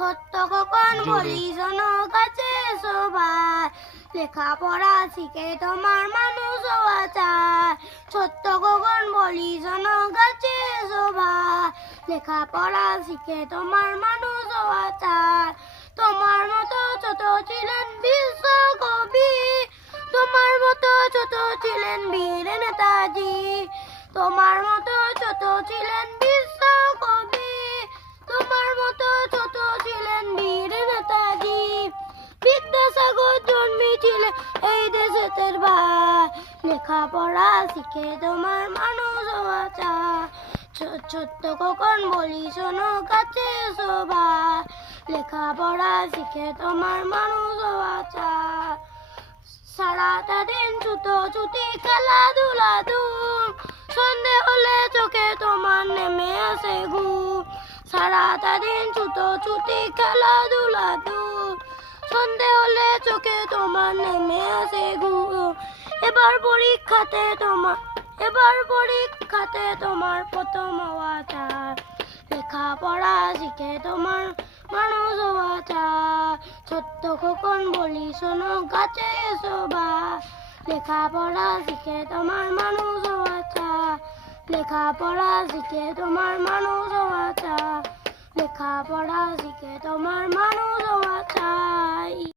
ছোট্ট খোকন বলি শোনো কাছে সবাই, লেখাপড়া শিখে তোমার মানুষ হওয়া চাই। ছোট্ট খোকন বলি শোনো কাছে সবাই, লেখাপড়া শিখে তোমার মানুষ হওয়া চাই। তোমার মতো ছোট ছিলেন বিশ্ব কবি, তোমার মতো ছোট ছিলেন বীর নেতাজি, তোমার মতো ছোট ছিলেন বিশ্ব কবি, তোমার মতো ছোট ছিলেন বীর নেতাজি। বিদ্যাসাগর জন্মেছিলেন এই দেশের ভাই, লেখাপড়া শিখে তোমার মানুষ হওয়া চাই। ছোট্ট খোকন বলি শোনো কাছে সবাই, লেখাপড়া শিখে তোমার মানুষ হওয়া চাই। সারাটা দিন ছুটোছুটি খেলাধুলা ধুম, সন্ধে হলে চোখে তোমার নেমে আসে ঘুম। সারাটা দিন ছুটোছুটি খেলাধুলা ধুম, সন্ধে হলে চোখে তোমার নেমে আসে ঘুম। এবার পরীক্ষাতে তোমার প্রথম হওয়া চাই, লেখাপড়া শিখে তোমার মানুষ হওয়া চাই। ছোট্ট খোকন বলি শোনো কাছে সবাই, লেখাপড়া শিখে তোমার মানুষ হওয়া চাই। লেখাপড়া শিখে তোমার মানুষ হওয়া চাই, লেখাপড়া শিখে তোমার মানুষ হওয়া চাই।